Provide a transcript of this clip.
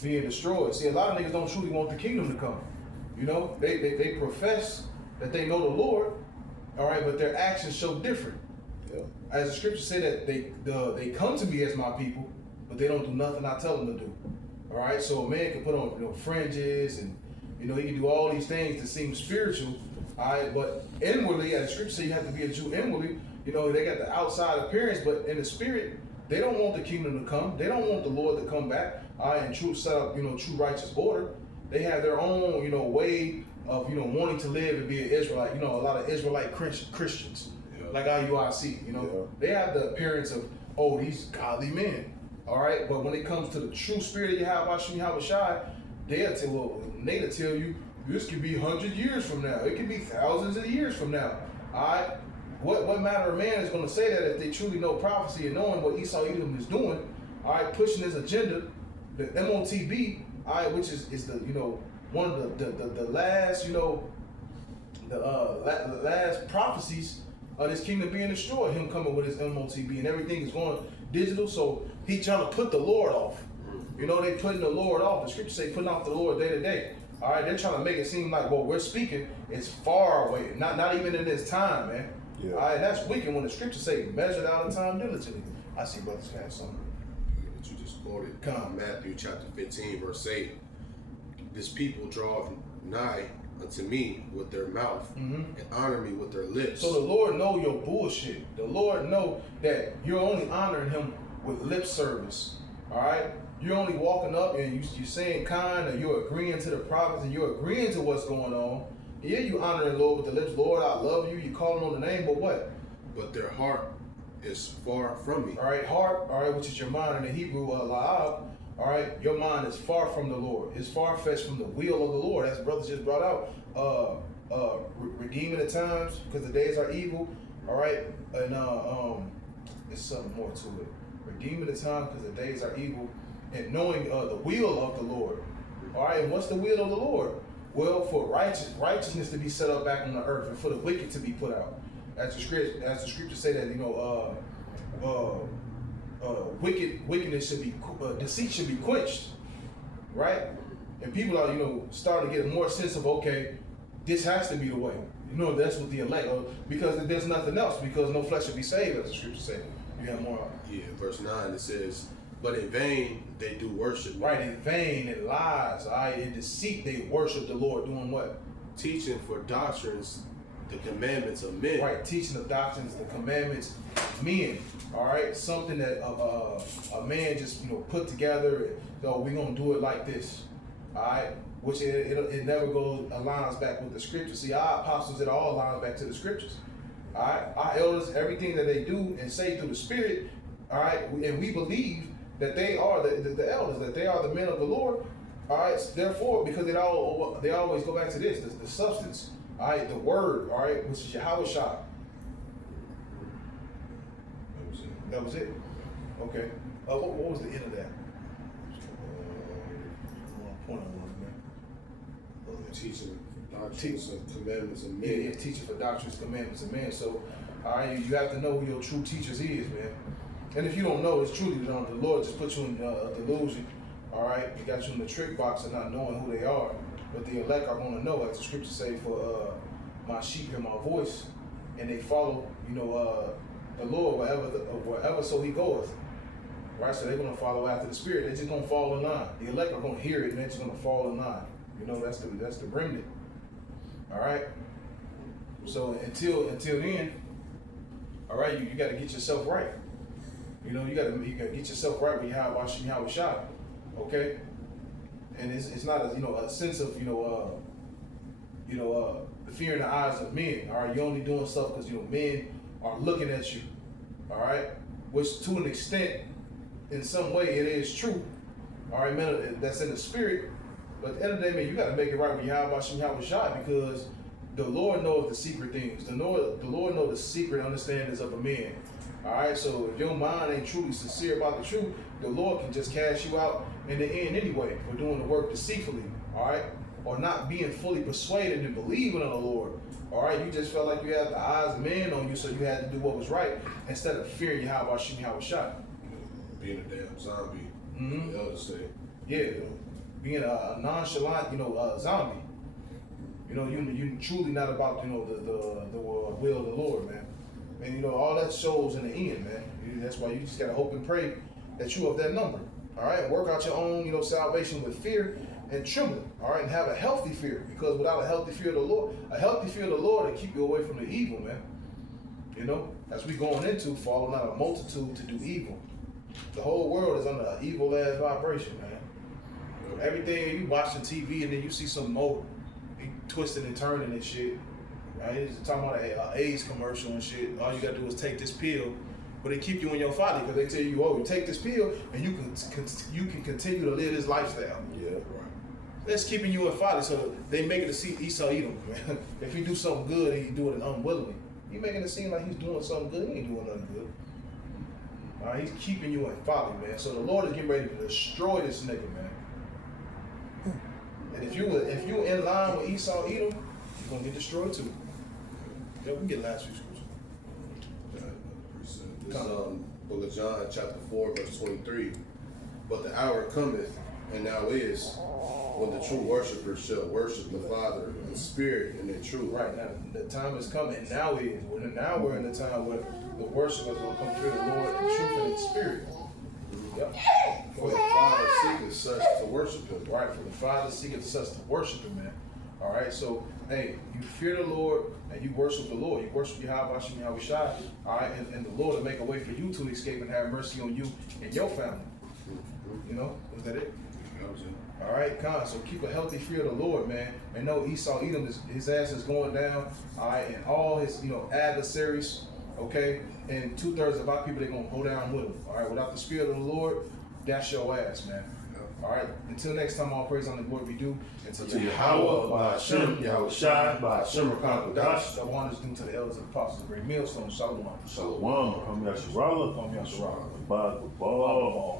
being destroyed. See, a lot of niggas don't truly want the kingdom to come. You know, they profess that they know the Lord, all right, but their actions show different. Yeah. As the scripture say that they come to me as my people, but they don't do nothing I tell them to do. All right, so a man can put on fringes and he can do all these things to seem spiritual. All right, but inwardly, as the scripture say, you have to be a Jew inwardly. They got the outside appearance, but in the spirit, they don't want the kingdom to come. They don't want the Lord to come back. All right, and true set up, true righteous order. They have their own, way of, wanting to live and be an Israelite. A lot of Israelite Christians, like IUIC. They have the appearance of, these godly men. All right, but when it comes to the true spirit of Yahweh Shai, they'll tell you this could be 100 years from now. It could be thousands of years from now. All right, what matter of man is going to say that if they truly know prophecy and knowing what Esau Edom is doing? All right, pushing his agenda, the MOTB, all right, which is the one of the last last prophecies of this kingdom being destroyed. Him coming with his MOTB and everything is going digital, so he trying to put the Lord off. They putting the Lord off. The scriptures say putting off the Lord day to day. All right, they're trying to make it seem like what we're speaking is far away, not even in this time, man. Yeah. All right, that's wicked when the scriptures say measured out in time diligently. I see brothers have something. What you just quoted, Come. Matthew chapter 15, verse 8. This people draw nigh unto me with their mouth and honor me with their lips. So the Lord know your bullshit. The Lord know that you're only honoring him with lip service. All right? You're only walking up and you're saying kind, and you're agreeing to the prophets, and you're agreeing to what's going on. Yeah, you honoring the Lord with the lips. Lord, I love you. You calling on the name, but what? But their heart is far from me. All right, heart, all right, which is your mind in the Hebrew, la'ab. All right, your mind is far from the Lord. It's far-fetched from the will of the Lord. As brothers just brought out, redeeming the times because the days are evil. All right, and there's something more to it. Redeeming the time because the days are evil, and knowing the will of the Lord. All right, and what's the will of the Lord? Well, for righteousness to be set up back on the earth, and for the wicked to be put out. As the scriptures say that wickedness should be deceit should be quenched, right? And people are starting to get more sense of, okay, this has to be the way. That's what the elect, because there's nothing else, because no flesh should be saved, as the scriptures say. You have more. Yeah, verse 9 it says, but in vain they do worship me. Right, in vain, in lies, in deceit they worship the Lord, doing what? Teaching for doctrines the commandments of men. Right, teaching the doctrines, the commandments of men. All right, something that a man just put together. We're gonna do it like this. All right, which it never aligns back with the scriptures. See, our apostles, it all aligns back to the scriptures. All right, our elders, everything that they do and say through the Spirit. All right, and we believe that they are the elders, that they are the men of the Lord. All right, therefore, because they always go back to this, the substance. All right, the word. All right, which is Yahweh Shai. That was it. Okay. What was the end of that? Point on one, man. Teaching doctrines and commandments of men. Yeah, teaching for doctrines, commandments of men. So, all right, you have to know who your true teachers is, man. And if you don't know, it's truly the Lord just put you in a delusion. All right, He got you in the trick box of not knowing who they are. But the elect are going to know, as the scriptures say, for my sheep hear my voice, and they follow, the Lord wherever so He goeth. Right, so they're going to follow after the Spirit. They're just going to fall in line. The elect are going to hear it, and they're just going to fall in line. That's the remnant. All right. So until then, all right, you got to get yourself right. You got to get yourself right when you have Yahweh Shai. Okay. And it's not a sense of the fear in the eyes of men. All right, you're only doing stuff because men are looking at you. All right, which to an extent, in some way, it is true. All right, man, that's in the spirit. But at the end of the day, man, you got to make it right with Yahweh Shai, because the Lord knows the secret things. The Lord knows the secret understandings of a man. All right, so if your mind ain't truly sincere about the truth, the Lord can just cast you out in the end anyway for doing the work deceitfully. All right, or not being fully persuaded and believing on the Lord. All right, you just felt like you had the eyes of men on you, so you had to do what was right instead of fearing Yahweh Shai. Being a damn zombie. Mm-hmm. The elders say. Yeah. being a nonchalant, zombie. You truly not about, the will of the Lord, man. And all that shows in the end, man. That's why you just gotta hope and pray that you of that number. All right, work out your own, salvation with fear and trembling. All right, and have a healthy fear, because without a healthy fear of the Lord, will keep you away from the evil, man. As we going into falling out a multitude to do evil. The whole world is under an evil ass vibration, man. Everything you watching TV and then you see some more twisting and turning and shit. Right? It's talking about an AIDS commercial and shit. All you gotta do is take this pill, but they keep you in your folly because they tell you, you take this pill and you can continue to live this lifestyle. Yeah, right. That's keeping you in folly. So they make it to see Esau Edom, man. If he do something good, he do it unwillingly. He making it seem like he's doing something good. He ain't doing nothing good. All right, he's keeping you in folly, man. So the Lord is getting ready to destroy this nigga, man. And if you in line with Esau Edom, you're gonna get destroyed too. Yeah, we can get last few scriptures. This book of John, chapter 4, verse 23. But the hour cometh, and now is, when the true worshipers shall worship the Father in spirit and in truth. Right, now the time is coming, and now is. Now we're in the time where the worshipers will come fear the Lord in truth and in spirit. Yep. For the Father seeketh such to worship him. Right, for the Father seeketh such to worship him, man. All right, so hey, you fear the Lord and you worship the Lord. You worship Yahweh Hashem Yahweh Shai. All right, and the Lord will make a way for you to escape and have mercy on you and your family. Was that it? That was it. All right, Khan. So keep a healthy fear of the Lord, man. And know Esau Edom his ass is going down. All right, and all his adversaries. Okay, and 2/3 of our people, they're gonna go down with him. All right, without the spirit of the Lord, that's your ass, man. All right. Until next time, all praise on the glory we do. Until Yahweh, by Hashem, Yahweh Shai, by Hashem, Rakam the one is due to the elders and apostles, the great millstone. Shalom. Shalom, Kwame Yasharala, Kwame Yasharala. Bye, bye.